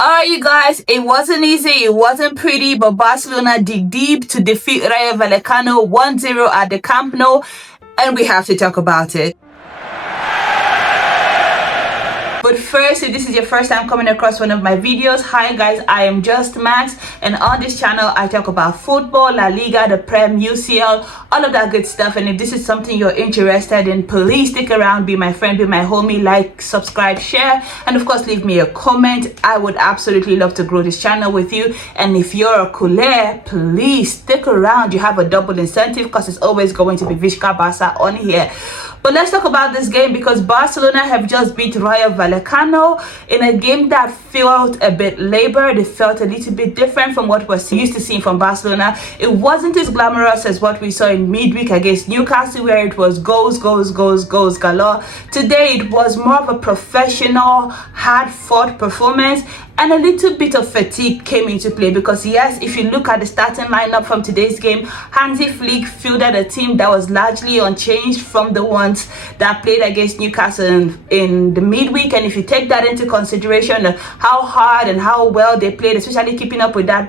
Alright, you guys, it wasn't easy, it wasn't pretty, but Barcelona dig deep to defeat Rayo Vallecano 1-0 at the Camp Nou, and we have to talk about it. But first, if this is your first time coming across one of my videos, hi guys, I am Just Max, and on this channel I talk about football, Laliga, the Prem, UCL, all of that good stuff. And if this is something you're interested in, please stick around, be my friend, be my homie, like, subscribe, share, and of course leave me a comment. I would absolutely love to grow this channel with you. And if you're a culé, please stick around. You have a double incentive because it's always going to be Vizca Barca on here. But let's talk about this game, because Barcelona have just beat Rayo Vallecano in a game that felt a bit labored. It felt a little bit different from what we're used to seeing from Barcelona. It wasn't as glamorous as what we saw in midweek against Newcastle, where it was goals galore. Today it was more of a professional, hard-fought performance, and a little bit of fatigue came into play, because yes, if you look at the starting lineup from today's game, Hansi Flick fielded a team that was largely unchanged from the ones that played against Newcastle in the midweek. And if you take that into consideration, how hard and how well they played, especially keeping up with that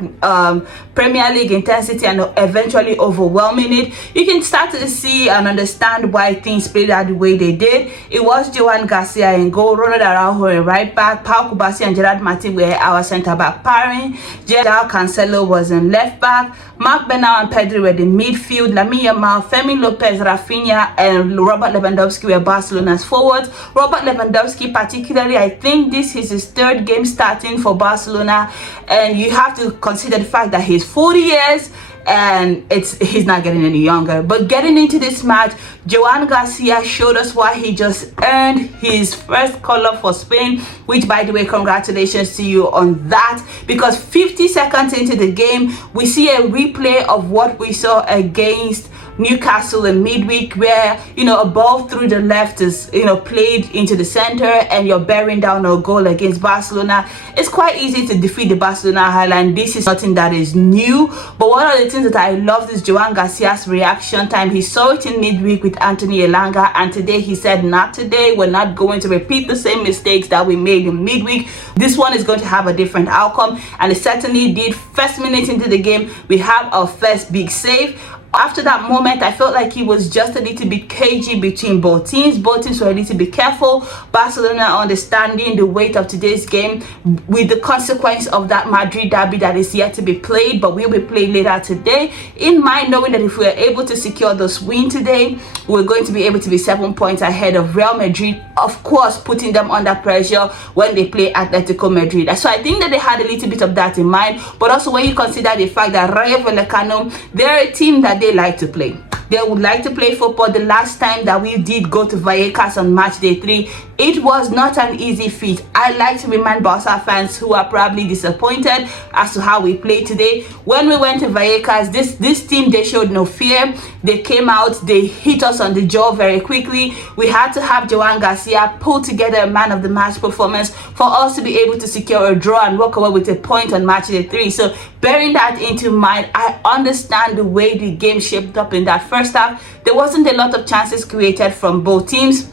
Premier League intensity and eventually overwhelming it, you can start to see and understand why things played out the way they did. It was Joan Garcia in goal, Ronald Araujo in right back, Pau Kubasi and Gerard Martin were our centre back pairing, Jadao Cancelo was in left back, Marc Bernal and Pedri were in midfield, Lamine Yamal, Fermin Lopez, Rafinha and Robert Lewandowski were Barcelona's forwards. Robert Lewandowski particularly, I think this is his third game starting for Barcelona, and you have to consider the fact that he's 40 years and he's not getting any younger. But getting into this match, Joan Garcia showed us why he just earned his first call-up for Spain, which, by the way, congratulations to you on that, because 50 seconds into the game we see a replay of what we saw against Newcastle in midweek, where a ball through the left is played into the center and you're bearing down a goal against Barcelona. It's quite easy to defeat the Barcelona highline. This is nothing that is new, but one of the things that I love is Joan Garcia's reaction time. He saw it in midweek with Anthony Elanga, and today he said, not today, we're not going to repeat the same mistakes that we made in midweek. This one is going to have a different outcome, and it certainly did. First minute into the game, we have our first big save. After that moment, I felt like he was just a little bit cagey between both teams. Both teams were a little bit careful. Barcelona understanding the weight of today's game with the consequence of that Madrid derby that is yet to be played, but will be played later today, in mind knowing that if we are able to secure this win today, we're going to be able to be 7 points ahead of Real Madrid, of course putting them under pressure when they play Atletico Madrid. So I think that they had a little bit of that in mind, but also when you consider the fact that Rayo Vallecano, they're a team that they like to play. They would like to play football. The last time that we did go to Vallecas on match day 3, it was not an easy feat. I like to remind Barca fans who are probably disappointed as to how we played today. When we went to Vallecas, this team, they showed no fear. They came out, they hit us on the jaw very quickly. We had to have Joan Garcia pull together a man of the match performance for us to be able to secure a draw and walk away with a point on match day 3. So bearing that into mind, I understand the way the game shaped up in that first half. There wasn't a lot of chances created from both teams.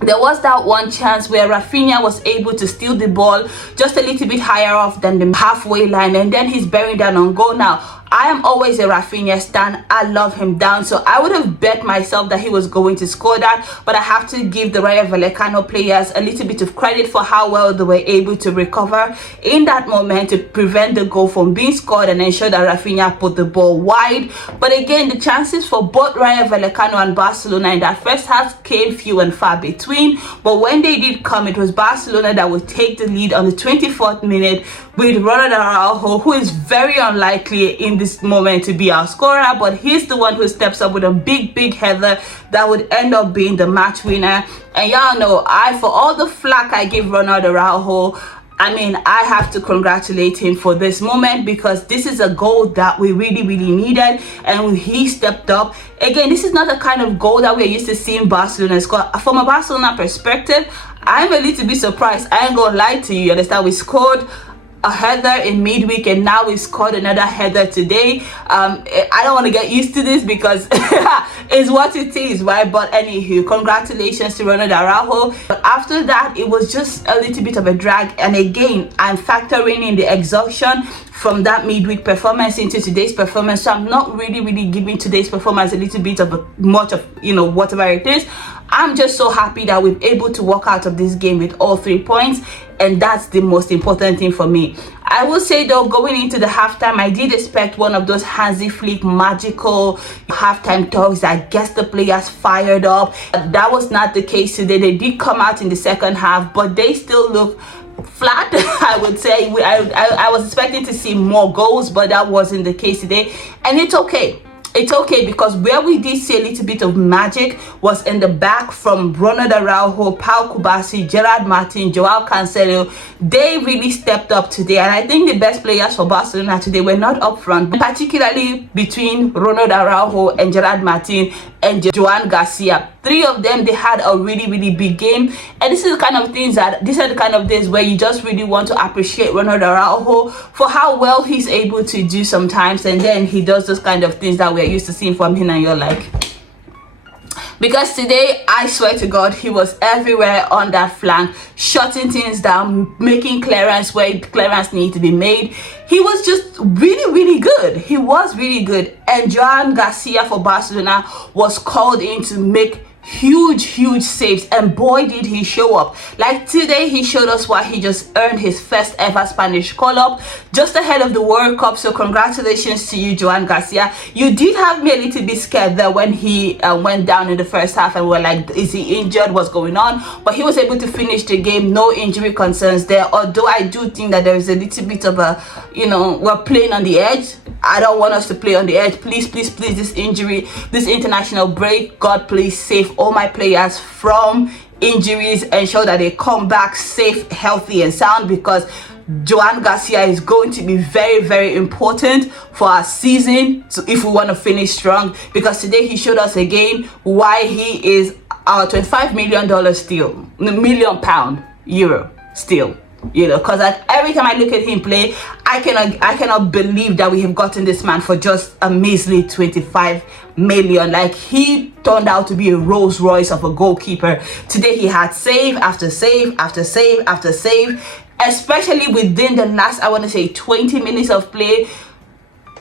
There was that one chance where Rafinha was able to steal the ball just a little bit higher off than the halfway line, and then he's bearing down on goal. Now, I am always a Rafinha stan. I love him down, so I would have bet myself that he was going to score that, but I have to give the Rayo Vallecano players a little bit of credit for how well they were able to recover in that moment to prevent the goal from being scored and ensure that Rafinha put the ball wide. But again, the chances for both Rayo Vallecano and Barcelona in that first half came few and far between, but when they did come, it was Barcelona that would take the lead on the 24th minute with Ronald Araujo, who is very unlikely in this moment to be our scorer, but he's the one who steps up with a big header that would end up being the match winner. And y'all know, for all the flack I give Ronald Araujo, I mean, I have to congratulate him for this moment, because this is a goal that we really needed, and he stepped up. Again, this is not the kind of goal that we're used to seeing Barcelona score. From a Barcelona perspective, I'm a little bit surprised. I ain't gonna lie to you. You understand? We scored a header in midweek, and now we scored another header today. I don't want to get used to this because it's what it is, right? But anywho, congratulations to Ronald Araujo. But after that, it was just a little bit of a drag, and again, I'm factoring in the exhaustion from that midweek performance into today's performance. So I'm not really giving today's performance a little bit of much of, you know, whatever it is. I'm just so happy that we're able to walk out of this game with all 3 points, and that's the most important thing for me. I will say though, going into the halftime, I did expect one of those Hansi Flick magical halftime talks that gets the players fired up. That was not the case today. They did come out in the second half, but they still look flat. I would say I was expecting to see more goals, but that wasn't the case today, and it's okay. It's okay, because where we did see a little bit of magic was in the back from Ronald Araujo, Pau Kubasi, Gerard Martin, Joao Cancelo. They really stepped up today, and I think the best players for Barcelona today were not up front, particularly between Ronald Araujo and Gerard Martin and Joan Garcia. 3 of them, they had a really big game, and these are the kind of days where you just really want to appreciate Ronald Araujo for how well he's able to do sometimes, and then he does those kind of things that we're used to seeing from him, and you're like, because today, I swear to God, he was everywhere on that flank, shutting things down, making clearance where clearance needed to be made. He was just really good. He was really good. And Joan Garcia for Barcelona was called in to make huge saves, and boy did he show up. Like today, he showed us why he just earned his first ever Spanish call-up just ahead of the World Cup. So congratulations to you, Joan Garcia. You did have me a little bit scared there when he went down in the first half, and we're like, is he injured, what's going on? But he was able to finish the game, no injury concerns there. Although I do think that there is a little bit of a, you know, we're playing on the edge. I don't want us to play on the edge. Please, this injury, this international break, God please save all my players from injuries, ensure that they come back safe, healthy and sound, because Joan Garcia is going to be very important for our season, so if we want to finish strong. Because today he showed us again why he is our $25 million steal, £1 million steal. You know, because every time I look at him play, I cannot believe that we have gotten this man for just a measly 25 million. Like, he turned out to be a Rolls Royce of a goalkeeper. Today he had save after save after save after save, especially within the last, I want to say, 20 minutes of play.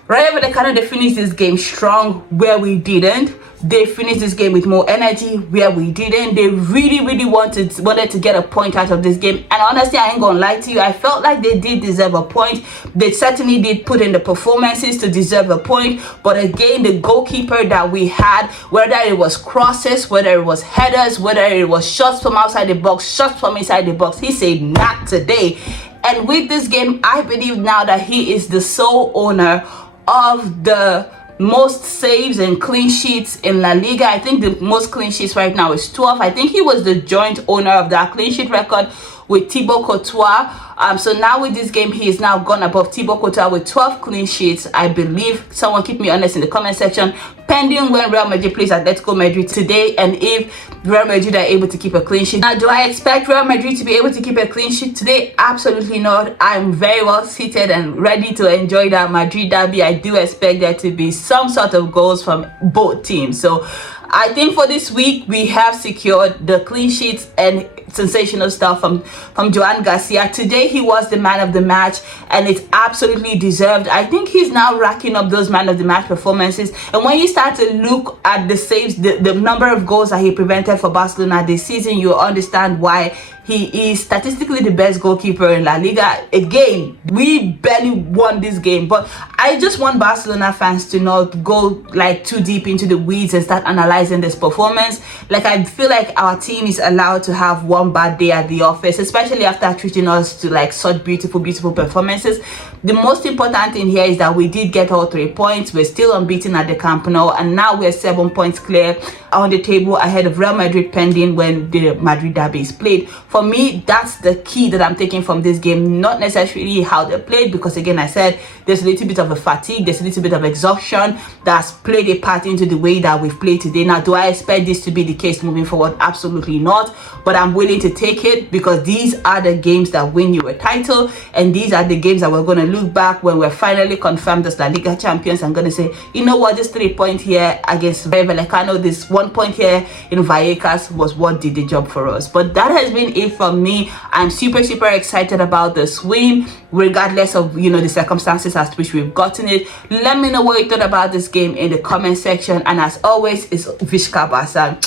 Rayo Vallecano, they finished this game strong where we didn't. They finished this game with more energy where we didn't. They really wanted to get a point out of this game. And honestly, I ain't gonna lie to you, I felt like they did deserve a point. They certainly did put in the performances to deserve a point. But again, the goalkeeper that we had, whether it was crosses, whether it was headers, whether it was shots from outside the box, shots from inside the box, he said not today. And with this game, I believe now that he is the sole owner of the most saves and clean sheets in La Liga. I think the most clean sheets right now is 12. I think he was the joint owner of that clean sheet record with Thibaut Courtois. So now with this game, he is now gone above Thibaut Courtois with 12 clean sheets, I believe. Someone keep me honest in the comment section, pending when Real Madrid plays Atletico Madrid today, and if Real Madrid are able to keep a clean sheet. Now, do I expect Real Madrid to be able to keep a clean sheet today? Absolutely not. I'm very well seated and ready to enjoy that Madrid derby. I do expect there to be some sort of goals from both teams. So I think for this week, we have secured the clean sheets and sensational stuff from Joan Garcia. Today, he was the man of the match, and it's absolutely deserved. I think he's now racking up those man of the match performances. And when you start to look at the saves, the number of goals that he prevented for Barcelona this season, you understand why he is statistically the best goalkeeper in La Liga. Again, we barely won this game, but I just want Barcelona fans to not go like too deep into the weeds and start analyzing this performance. Like, I feel like our team is allowed to have one bad day at the office, especially after treating us to like such beautiful performances. The most important thing here is that we did get all 3 points. We're still unbeaten at the Camp Nou, and now we're 7 points clear on the table ahead of Real Madrid pending when the Madrid derby is played. For me, that's the key that I'm taking from this game, not necessarily how they played, because again, I said there's a little bit of a fatigue, there's a little bit of exhaustion that's played a part into the way that we've played today. Now, do I expect this to be the case moving forward? Absolutely not, but I'm willing to take it, because these are the games that win you a title, and these are the games that we're going to look back when we're finally confirmed as La Liga champions. I'm going to say, you know what, this 3 point here against Rayo Vallecano, this 1 point here in Vallecas was what did the job for us. But that has been it from me. I'm super excited about this win, regardless of, you know, the circumstances as to which we've gotten it. Let me know what you thought about this game in the comment section, and as always, it's Vishka Basa.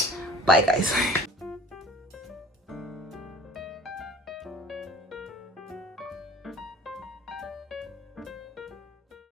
Bye guys.